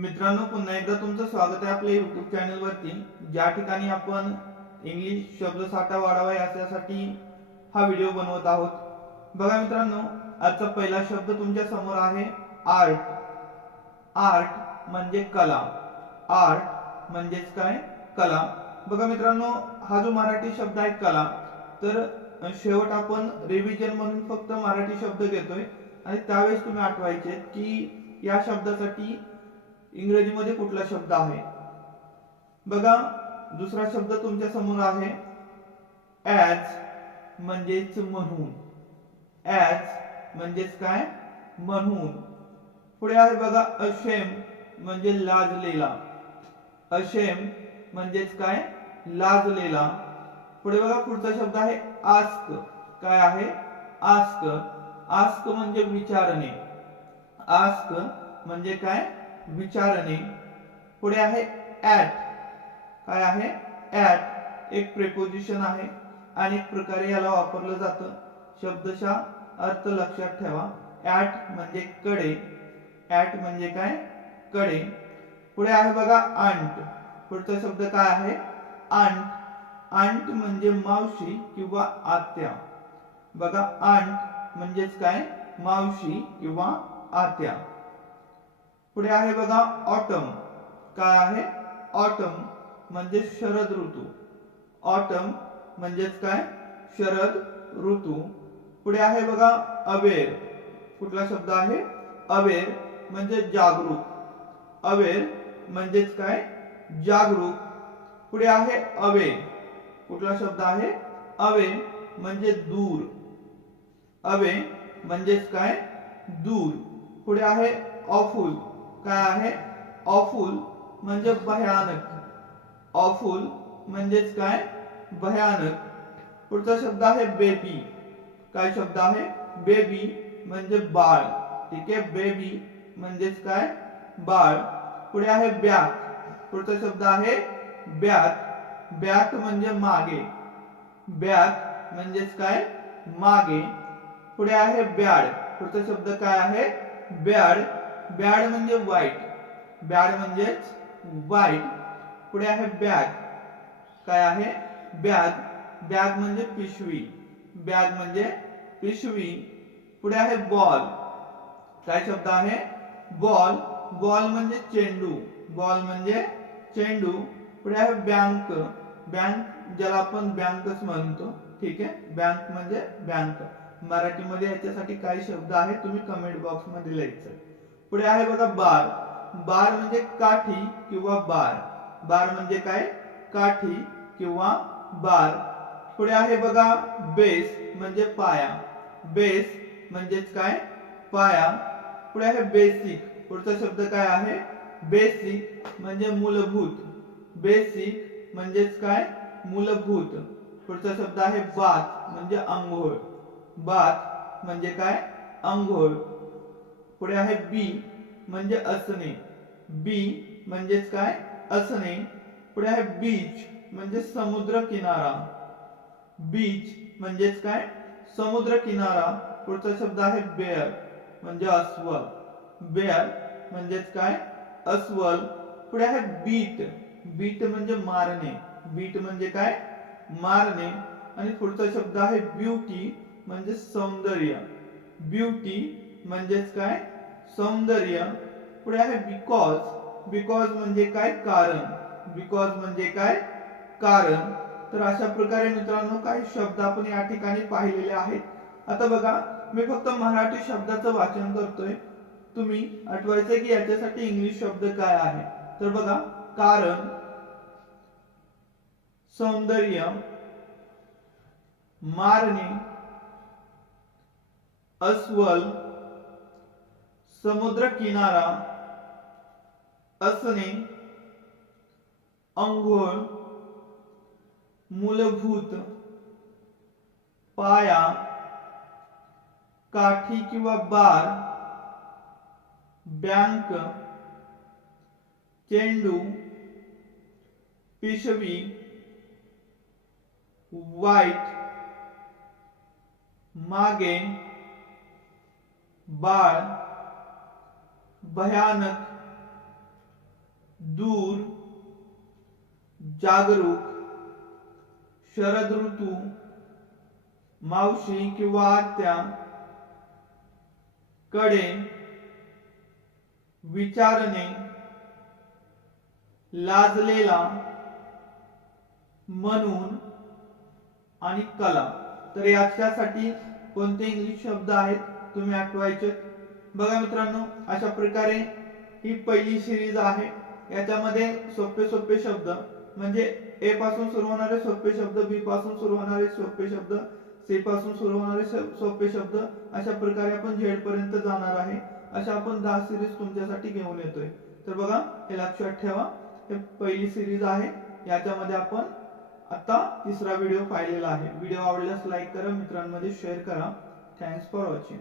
मित्रांनो, पुन्हा एकदा तुमचं स्वागत आहे आपल्या YouTube चॅनल वरती, ज्या ठिकाणी आपण इंग्लिश शब्दसाठा वाढवावा यासाठी हा व्हिडिओ बनवत आहोत। बघा मित्रांनो, आजचा पहिला शब्द तुमच्या समोर आहे आर्ट। आर्ट म्हणजे कला। आर्ट म्हणजेच काय? कला। बघा मित्रांनो, हा जो मराठी शब्द आहे कला, तर शेवट आपण रिव्हिजन म्हणून फक्त मराठी शब्द घेतोय आणि त्यावेळेस तुम्ही आठवायचे की या शब्दासाठी इंग्रजीमध्ये कुठला शब्द आहे। बघा, दुसरा शब्द तुमच्या समोर आहे ॲज, म्हणजेच म्हणून। ॲज म्हणजेच काय? म्हणून। पुढे आहे बघा अशेम, म्हणजे लाजलेला। अशेम म्हणजेच काय? लाजलेला। पुढे बघा पुढचा शब्द आहे आस्क। काय आहे? आस्क। आस्क म्हणजे विचारणे। आस्क म्हणजे काय? विचारणे। पुढे आहे ॲट। काय आहे? ॲट एक प्रिपोजिशन आहे, अनेक प्रकारे याला वापरलं जातं। शब्दशः अर्थ लक्षात ठेवा। ॲट म्हणजे कडे। ॲट म्हणजे काय? कडे। पुढे आहे बघा आंट। पुढचा शब्द काय आहे? आंट। आंट म्हणजे मावशी किंवा आत्या। बघा, आंट म्हणजेच काय? मावशी किंवा आत्या। पुढे आहे बघा ऑटम। काय आहे? ऑटम म्हणजे शरद ऋतू। ऑटम म्हणजेच काय? शरद ऋतू। पुढे आहे बघा अवेअर। कुठला शब्द आहे? अवेअर म्हणजे जागरूक। अवेअर म्हणजेच काय? जागरूक। पुढे आहे अवे। कुठला शब्द आहे? अवे म्हणजे दूर। अवे म्हणजेच काय? दूर। पुढे आहे ऑफुल। काय आहे? ऑफुल म्हणजे भयानक। ऑफुल म्हणजेच काय? भयानक। पुढचा शब्द आहे बेबी। काय शब्द आहे? बेबी म्हणजे बाळ। ठीक आहे, बेबी म्हणजेच काय? बाळ। पुढे आहे बॅक। पुढचा शब्द आहे बॅक। बॅक म्हणजे मागे। बॅक म्हणजेच काय? मागे। पुढे आहे बॅड। पुढचा शब्द काय आहे? बॅड। बॅड म्हणजे वाईट। बॅड म्हणजेच वाईट। पुढे आहे बॅग। काय आहे? बॅग। बॅग म्हणजे पिशवी। बॅग म्हणजे पिशवी। पुढे आहे बॉल। काय शब्द आहे? बॉल। बॉल म्हणजे चेंडू। बॉल म्हणजे चेंडू। पुढे आहे बँक। बँक ज्याला आपण बँकच म्हणतो। ठीक आहे, बँक म्हणजे बँक। मराठीमध्ये याच्यासाठी काय शब्द आहे तुम्ही कमेंट बॉक्स मध्ये लिहायचं। पुढे आहे बघा बार। बार म्हणजे काठी किंवा बार। बार म्हणजे काय? काठी किंवा बार। पुढे आहे बघा बेस, म्हणजे पाया। बेस म्हणजेच काय? पाया। पुढे आहे बेसिक। पुढचा शब्द काय आहे? बेसिक म्हणजे मूलभूत। बेसिक म्हणजेच काय? मूलभूत। पुढचा शब्द आहे बाथ, म्हणजे अंघोळ। बाथ म्हणजे काय? अंघोळ। पुढे आहे बी म्हणजे असणे। बी म्हणजेच काय? असणे। पुढे आहे बीच म्हणजे समुद्र किनारा। बीच म्हणजेच काय? समुद्र किनारा। पुढचा शब्द आहे बेअर, म्हणजे अस्वल। बेअर म्हणजेच काय? अस्वल। पुढे आहे बीट। बीट म्हणजे मारणे। बीट म्हणजे काय? मारणे। आणि पुढचा शब्द आहे ब्युटी, म्हणजे सौंदर्य। ब्युटी म्हणजेच काय? सौंदर्य। पुढे आहे बिकॉज। बिकॉज म्हणजे काय? कारण। बिकॉज म्हणजे काय? कारण। तर अशा प्रकारे मित्रांनो काही शब्द आपण या ठिकाणी पाहिलेले आहेत। आता बघा, मी फक्त मराठी शब्दाचं वाचन करतोय, तुम्ही आठवायचं की याच्यासाठी इंग्लिश शब्द काय आहे। तर बघा, कारण, सौंदर्य, मारणे, अस्वल, समुद्र किनारा, असणे, अंघोळ, मूलभूत, पाया, काठी किंवा बार, बँक, चेंडू, पिशवी, वाईट, मागे, बाळ, भयानक, दूर, जागरूक, शरद ऋतू, मावशी किंवा आत्या, कडे, विचारणे, लाजलेला, म्हणून आणि कला. तर याच्यासाठी कोणते इंग्लिश शब्द आहेत तुम्ही आठवायचे. बघा मित्रांनो, अशा प्रकारे ही पहिली सिरीज आहे. याच्यामध्ये सोपे सोपे शब्द म्हणजे ए पासून सुरू होणारे सोपे शब्द, बी पासून सुरू होणारे सोपे शब्द, सी पासून सुरू होणारे सोपे शब्द, अशा प्रकारे आपण झेड पर्यंत जाणार आहे. अशा आपण 10 सिरीज तुमच्यासाठी घेऊन येतोय. तर बघा, हे लक्षात ठेवा, हे पहिली सिरीज आहे. याच्यामध्ये आपण आता तिसरा व्हिडिओ पाहिलेला आहे. व्हिडिओ आवडल्यास लाईक करा, मित्रांमध्ये शेअर करा. Thanks for watching.